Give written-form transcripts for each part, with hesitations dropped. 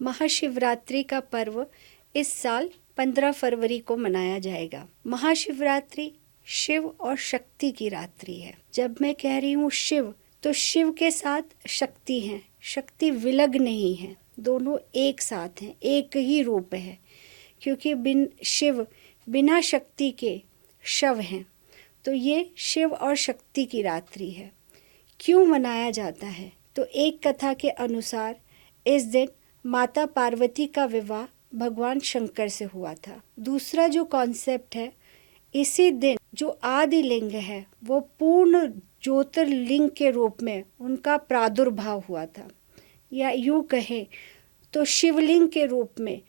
महाशिवरात्रि का पर्व इस साल 15 फरवरी को मनाया जाएगा। महाशिवरात्रि शिव और शक्ति की रात्रि है। जब मैं कह रही हूँ शिव, तो शिव के साथ शक्ति है। शक्ति विलग नहीं है, दोनों एक साथ हैं, एक ही रूप है। क्योंकि शिव बिना शक्ति के शव हैं, तो ये शिव और शक्ति की रात्रि है। क्यों मनाया जाता है? तो एक कथा के अनुसार इस दिन माता पार्वती का विवाह भगवान शंकर से हुआ था। दूसरा जो कॉन्सेप्ट है, इसी दिन जो आदि लिंग है वो पूर्ण ज्योतिर्लिंग के रूप में उनका प्रादुर्भाव हुआ था, या यूं कहे तो शिवलिंग के रूप में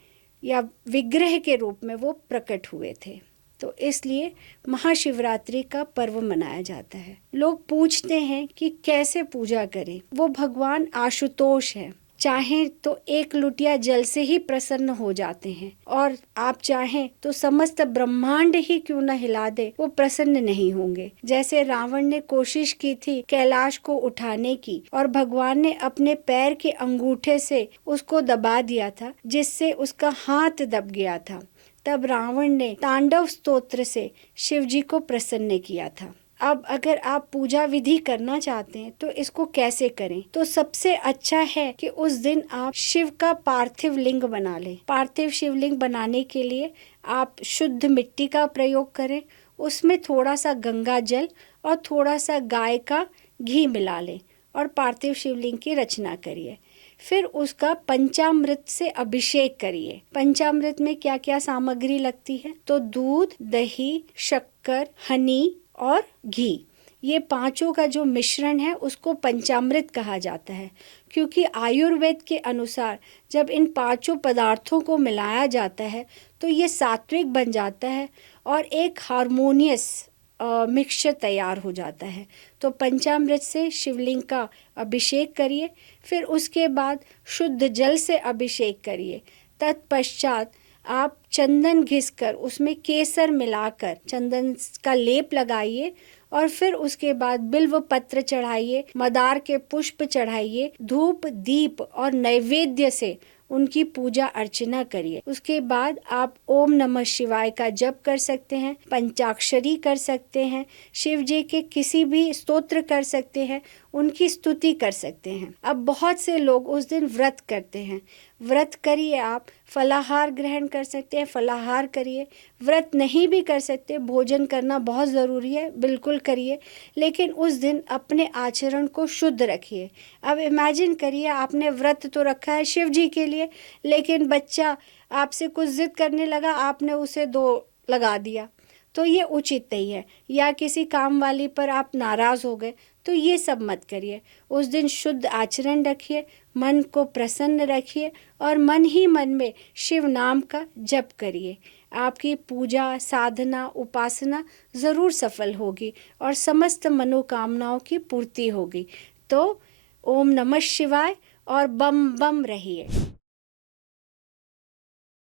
या विग्रह के रूप में वो प्रकट हुए थे। तो इसलिए महाशिवरात्रि का पर्व मनाया जाता है। लोग पूछते हैं कि कैसे पूजा करें। वो भगवान आशुतोष है, चाहें तो एक लुटिया जल से ही प्रसन्न हो जाते हैं, और आप चाहें तो समस्त ब्रह्मांड ही क्यों न हिला दे, वो प्रसन्न नहीं होंगे। जैसे रावण ने कोशिश की थी कैलाश को उठाने की, और भगवान ने अपने पैर के अंगूठे से उसको दबा दिया था, जिससे उसका हाथ दब गया था। तब रावण ने तांडव स्तोत्र से शिव जी को प्रसन्न किया था। अब अगर आप पूजा विधि करना चाहते हैं तो इसको कैसे करें? तो सबसे अच्छा है कि उस दिन आप शिव का पार्थिव लिंग बना लें। पार्थिव शिवलिंग बनाने के लिए आप शुद्ध मिट्टी का प्रयोग करें, उसमें थोड़ा सा गंगा जल और थोड़ा सा गाय का घी मिला लें और पार्थिव शिवलिंग की रचना करिए। फिर उसका पंचामृत से अभिषेक करिए। पंचामृत में क्या क्या सामग्री लगती है? तो दूध, दही, शक्कर, हनी और घी, ये पांचों का जो मिश्रण है उसको पंचामृत कहा जाता है। क्योंकि आयुर्वेद के अनुसार जब इन पांचों पदार्थों को मिलाया जाता है तो ये सात्विक बन जाता है और एक हार्मोनियस मिक्सचर तैयार हो जाता है। तो पंचामृत से शिवलिंग का अभिषेक करिए। फिर उसके बाद शुद्ध जल से अभिषेक करिए। तत्पश्चात आप चंदन घिसकर उसमें केसर मिलाकर चंदन का लेप लगाइए, और फिर उसके बाद बिल्व पत्र चढ़ाइए, मदार के पुष्प चढ़ाइए, धूप, दीप और नैवेद्य से उनकी पूजा अर्चना करिए। उसके बाद आप ओम नमः शिवाय का जप कर सकते हैं, पंचाक्षरी कर सकते हैं, शिव जी के किसी भी स्तोत्र कर सकते हैं, उनकी स्तुति कर सकते हैं। अब बहुत से लोग उस दिन व्रत करते हैं। व्रत करिए, आप फलाहार ग्रहण कर सकते हैं, फलाहार करिए। व्रत नहीं भी कर सकते, भोजन करना बहुत ज़रूरी है, बिल्कुल करिए, लेकिन उस दिन अपने आचरण को शुद्ध रखिए। अब इमेजिन करिए, आपने व्रत तो रखा है शिव जी के लिए, लेकिन बच्चा आपसे कुछ जिद करने लगा, आपने उसे 2 लगा दिया, तो ये उचित नहीं है। या किसी काम वाली पर आप नाराज़ हो गए, तो ये सब मत करिए। उस दिन शुद्ध आचरण रखिए, मन को प्रसन्न रखिए और मन ही मन में शिव नाम का जप करिए। आपकी पूजा, साधना, उपासना ज़रूर सफल होगी और समस्त मनोकामनाओं की पूर्ति होगी। तो ओम नमः शिवाय और बम बम रहिए।